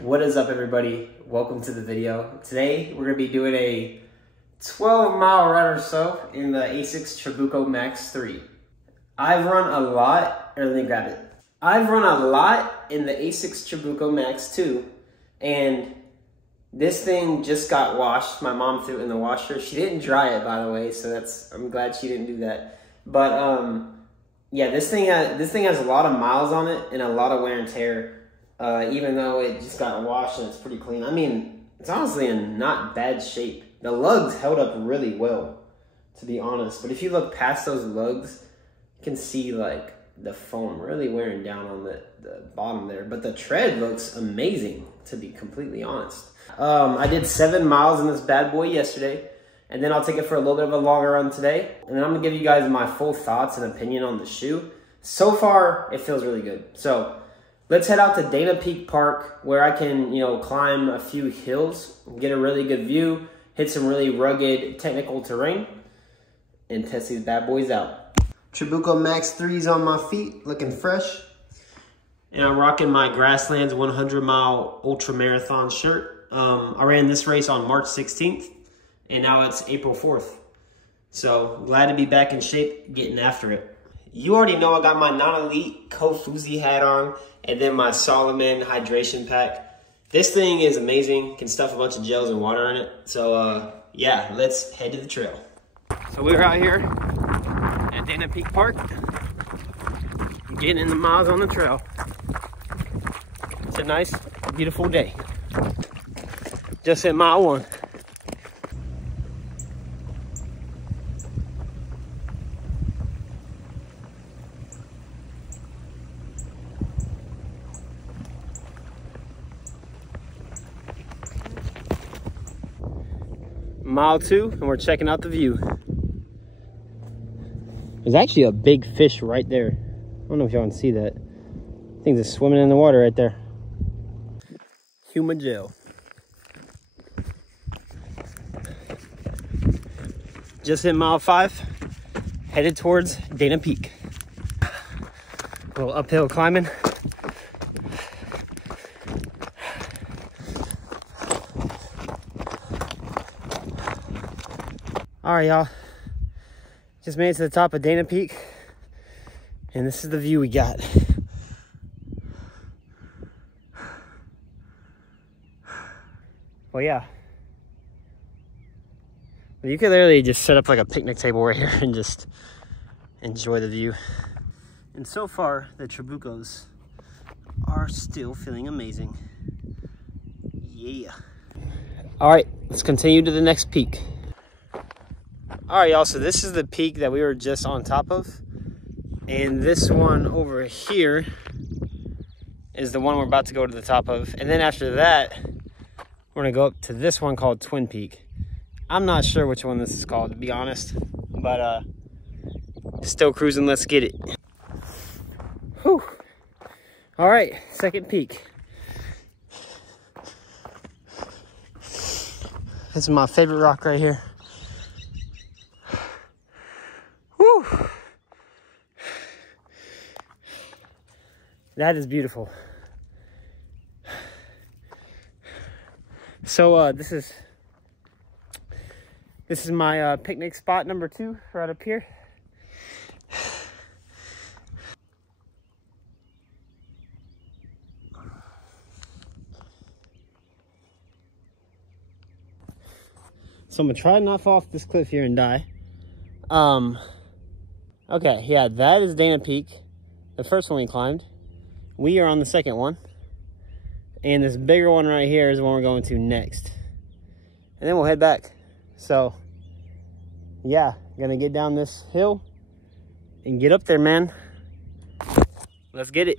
What is up, everybody? Welcome to the video. Today we're going to be doing a 12-mile run or so in the ASICS TRABUCO MAX 3. I've run a lot, or let me grab it. I've run a lot in the ASICS TRABUCO MAX 2, and this thing just got washed. My mom threw it in the washer. She didn't dry it, by the way, so I'm glad she didn't do that. But yeah, this thing has a lot of miles on it and a lot of wear and tear. Even though it just got washed and it's pretty clean. I mean, it's honestly in not bad shape. The lugs held up really well, to be honest. But if you look past those lugs, you can see like the foam really wearing down on the bottom there. But the tread looks amazing, to be completely honest. I did 7 miles in this bad boy yesterday, and then I'll take it for a little bit of a longer run today. And then I'm gonna give you guys my full thoughts and opinion on the shoe. So far, it feels really good. So let's head out to Dana Peak Park, where I can, climb a few hills, get a really good view, hit some really rugged technical terrain, and test these bad boys out. TRABUCO MAX 3s on my feet, looking fresh. And I'm rocking my Grasslands 100-mile ultra marathon shirt. I ran this race on March 16th, and now it's April 4th. So glad to be back in shape, getting after it. You already know I got my non-elite Kofuzi hat on, and then my Solomon hydration pack. This thing is amazing. Can stuff a bunch of gels and water in it. So yeah, let's head to the trail. So we're out here at Dana Peak Park, getting in the miles on the trail. It's a nice, beautiful day. Just hit mile 1. Mile 2, and we're checking out the view. There's actually a big fish right there. I don't know if y'all can see that. Things are swimming in the water right there. Human gel. Just hit mile 5, headed towards Dana Peak. A little uphill climbing. All right, y'all, just made it to the top of Dana Peak, and this is the view we got. Well, yeah, you could literally just set up like a picnic table right here and just enjoy the view. And so far, the Trabucos are still feeling amazing. Yeah. All right, let's continue to the next peak. All right, y'all, so this is the peak that we were just on top of. And this one over here is the one we're about to go to the top of. And then after that, we're gonna go up to this one called Twin Peak. I'm not sure which one this is called, to be honest, but still cruising, let's get it. Whew. All right, second peak. This is my favorite rock right here. Whew. That is beautiful. So this is my picnic spot number 2 right up here. So I'm gonna try to not fall off this cliff here and die. Okay, yeah, that is Dana Peak, the first one we climbed. We are on the second one. And this bigger one right here is the one we're going to next. And then we'll head back. So, yeah, gonna get down this hill and get up there, man. Let's get it.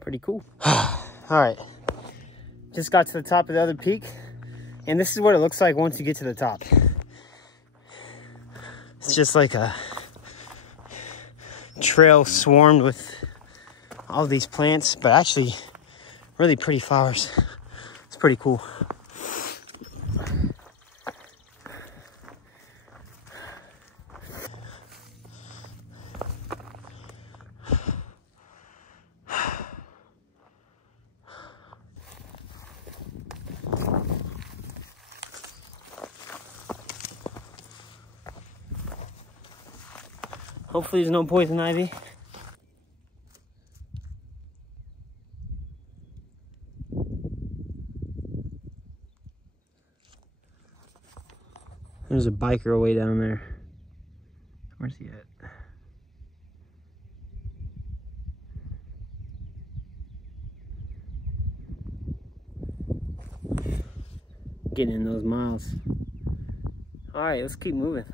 Pretty cool. All right, just got to the top of the other peak, and this is what it looks like once you get to the top. It's just like a trail swarmed with all these plants, but actually really pretty flowers. It's pretty cool. Hopefully there's no poison ivy. There's a biker way down there. Where's he at? Getting in those miles. All right, let's keep moving.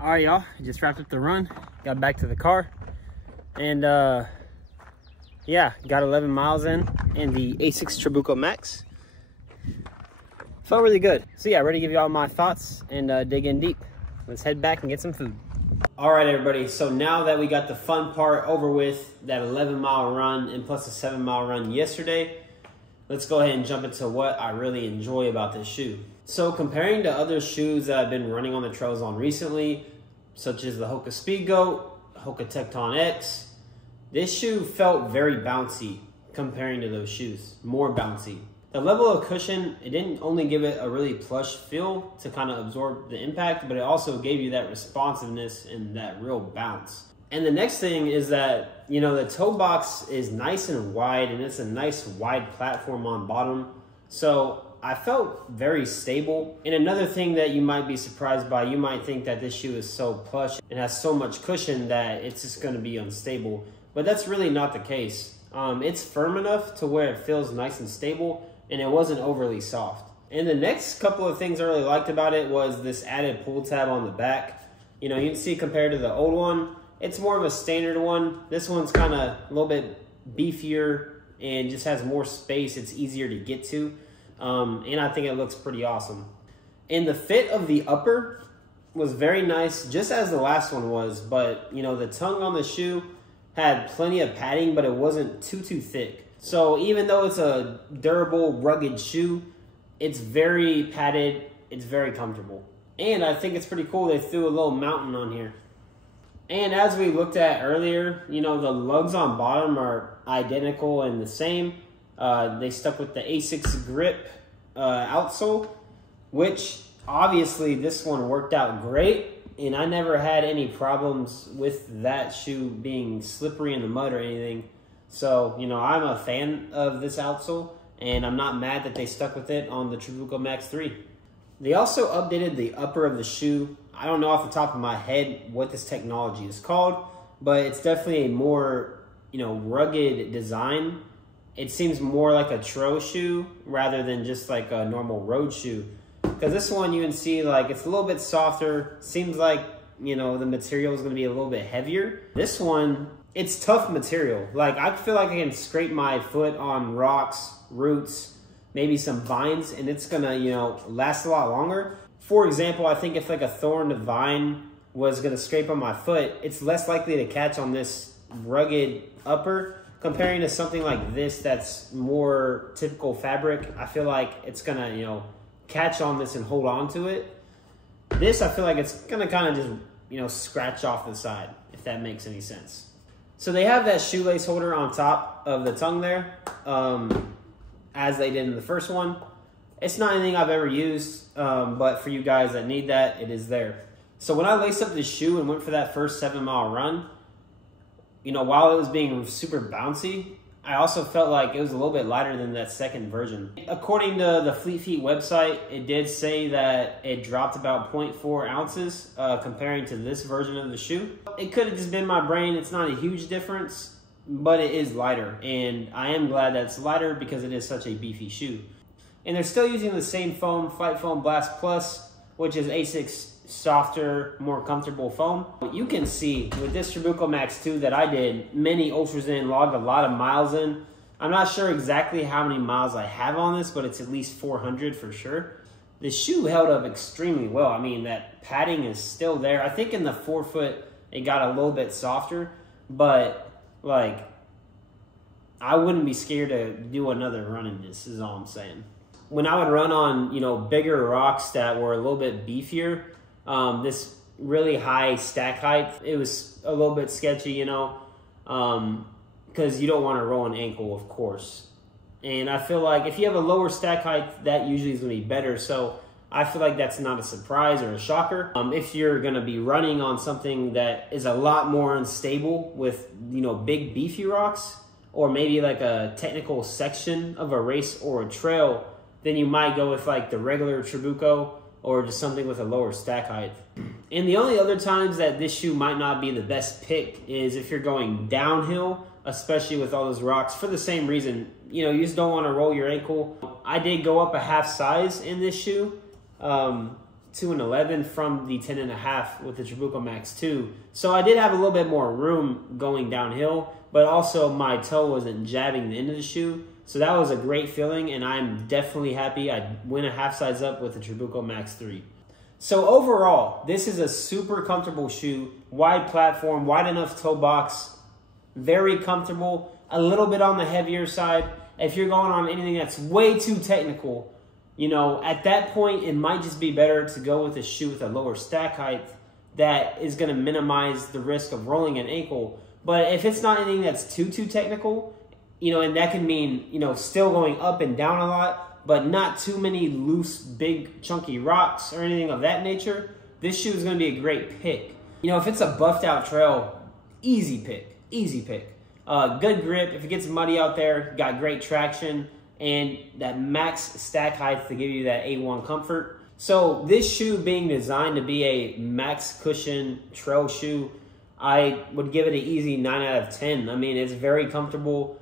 All right, y'all, just wrapped up the run. Got back to the car. And yeah, got 11 miles in the ASICS Trabuco Max. Felt really good. So yeah, ready to give you all my thoughts and dig in deep. Let's head back and get some food. All right, everybody. So now that we got the fun part over with, that 11-mile run and plus a 7-mile run yesterday, let's go ahead and jump into what I really enjoy about this shoe. So comparing to other shoes that I've been running on the trails on recently, such as the Hoka Speed Goat, Hoka Tecton X, this shoe felt very bouncy comparing to those shoes, more bouncy. The level of cushion, it didn't only give it a really plush feel to kind of absorb the impact, but it also gave you that responsiveness and that real bounce. And the next thing is that, you know, the toe box is nice and wide, and it's a nice wide platform on bottom. So I felt very stable. And another thing that you might be surprised by, you might think that this shoe is so plush and has so much cushion that it's just going to be unstable. But that's really not the case. It's firm enough to where it feels nice and stable, and it wasn't overly soft. And the next couple of things I really liked about it was this added pull tab on the back. You know, you can see compared to the old one, it's more of a standard one. This one's kind of a little bit beefier and just has more space. It's easier to get to. And I think it looks pretty awesome. And the fit of the upper was very nice, just as the last one was. But, you know, the tongue on the shoe had plenty of padding, but it wasn't too thick. So even though it's a durable, rugged shoe, it's very padded, it's very comfortable. And I think it's pretty cool they threw a little mountain on here. And as we looked at earlier, you know, the lugs on bottom are identical and the same. They stuck with the ASICS grip outsole, which obviously this one worked out great. And I never had any problems with that shoe being slippery in the mud or anything. So, you know, I'm a fan of this outsole, and I'm not mad that they stuck with it on the Trabuco Max 3. They also updated the upper of the shoe. I don't know off the top of my head what this technology is called, but it's definitely a more, you know, rugged design. It seems more like a trail shoe rather than just like a normal road shoe. Because this one you can see like it's a little bit softer. Seems like, you know, the material is going to be a little bit heavier. This one, it's tough material. Like I feel like I can scrape my foot on rocks, roots, maybe some vines, and it's gonna, you know, last a lot longer. For example, I think if like a thorn vine was gonna scrape on my foot, it's less likely to catch on this rugged upper comparing to something like this that's more typical fabric. I feel like it's gonna, you know, catch on this and hold on to it. This, I feel like it's gonna kind of just, you know, scratch off the side, if that makes any sense. So they have that shoelace holder on top of the tongue there, as they did in the first one. It's not anything I've ever used, but for you guys that need that, it is there. So when I laced up this shoe and went for that first 7-mile run, you know, while it was being super bouncy, I also felt like it was a little bit lighter than that second version. According to the Fleet Feet website, it did say that it dropped about 0.4 ounces comparing to this version of the shoe. It could have just been my brain. It's not a huge difference, but it is lighter. And I am glad that it's lighter because it is such a beefy shoe. And they're still using the same foam, Flight Foam Blast Plus, which is ASICS softer, more comfortable foam. But you can see with this Trabuco Max 2 that I did many ultras in, logged a lot of miles in. I'm not sure exactly how many miles I have on this, but it's at least 400 for sure. The shoe held up extremely well. I mean, that padding is still there. I think in the forefoot, it got a little bit softer, but like, I wouldn't be scared to do another run in this, is all I'm saying. When I would run on, you know, bigger rocks that were a little bit beefier, this really high stack height, it was a little bit sketchy, you know, because you don't want to roll an ankle, of course. And I feel like if you have a lower stack height, that usually is going to be better. So I feel like that's not a surprise or a shocker. If you're gonna be running on something that is a lot more unstable with, you know, big beefy rocks, or maybe like a technical section of a race or a trail, then you might go with like the regular Trabuco or just something with a lower stack height. And the only other times that this shoe might not be the best pick is if you're going downhill, especially with all those rocks, for the same reason. You know, you just don't want to roll your ankle. I did go up a half size in this shoe, to an 11 from the 10.5 with the Trabuco Max 2. So I did have a little bit more room going downhill, but also my toe wasn't jabbing the end of the shoe. So that was a great feeling, and I'm definitely happy I went a half size up with the Trabuco Max 3. So overall, this is a super comfortable shoe, wide platform, wide enough toe box, very comfortable, a little bit on the heavier side. If you're going on anything that's way too technical, you know, at that point, it might just be better to go with a shoe with a lower stack height that is going to minimize the risk of rolling an ankle. But if it's not anything that's too technical, you know, and that can mean, you know, still going up and down a lot, but not too many loose, big, chunky rocks or anything of that nature, this shoe is going to be a great pick. You know, if it's a buffed out trail, easy pick, easy pick. Good grip. If it gets muddy out there, got great traction, and that max stack height to give you that A1 comfort. So this shoe being designed to be a max cushion trail shoe, I would give it an easy 9 out of 10. I mean, it's very comfortable.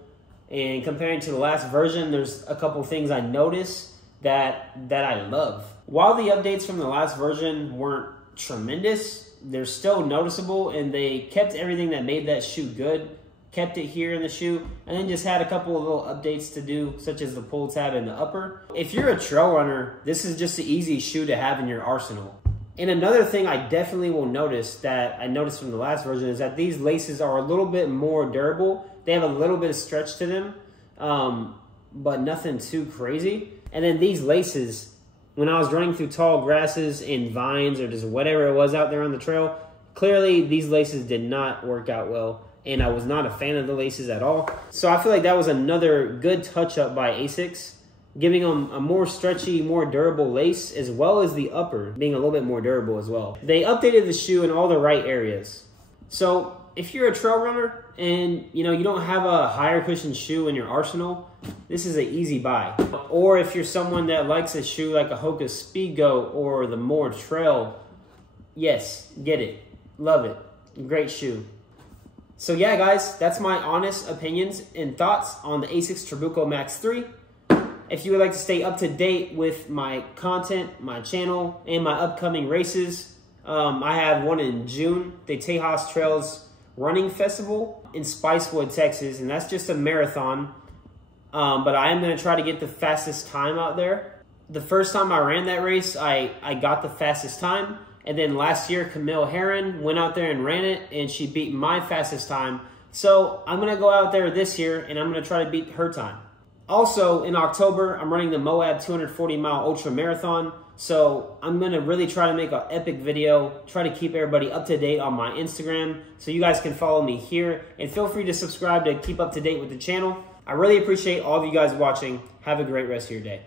And comparing to the last version, there's a couple things I noticed that I love. While the updates from the last version weren't tremendous, they're still noticeable, and they kept everything that made that shoe good, kept it here in the shoe, and then just had a couple of little updates to do, such as the pull tab and the upper. If you're a trail runner, this is just an easy shoe to have in your arsenal. And another thing I definitely will notice that I noticed from the last version is that these laces are a little bit more durable. They have a little bit of stretch to them, but nothing too crazy. And then these laces, when I was running through tall grasses and vines or just whatever it was out there on the trail, clearly these laces did not work out well, and I was not a fan of the laces at all. So I feel like that was another good touch-up by ASICS, giving them a more stretchy, more durable lace, as well as the upper being a little bit more durable as well. They updated the shoe in all the right areas. So if you're a trail runner and you know you don't have a higher cushion shoe in your arsenal, this is an easy buy. Or if you're someone that likes a shoe like a Hoka Speedgo or the more trail, yes, get it. Love it. Great shoe. So yeah, guys, that's my honest opinions and thoughts on the ASICS Trabuco Max 3. If you would like to stay up to date with my content, my channel, and my upcoming races, I have one in June, the Tejas Trails Running Festival in Spicewood, Texas, and that's just a marathon. But I am going to try to get the fastest time out there. The first time I ran that race, I got the fastest time. And then last year, Camille Herron went out there and ran it, and she beat my fastest time. So I'm going to go out there this year, and I'm going to try to beat her time. Also, in October, I'm running the Moab 240-mile ultra marathon. So I'm going to really try to make an epic video, try to keep everybody up to date on my Instagram. So you guys can follow me here, and feel free to subscribe to keep up to date with the channel. I really appreciate all of you guys watching. Have a great rest of your day.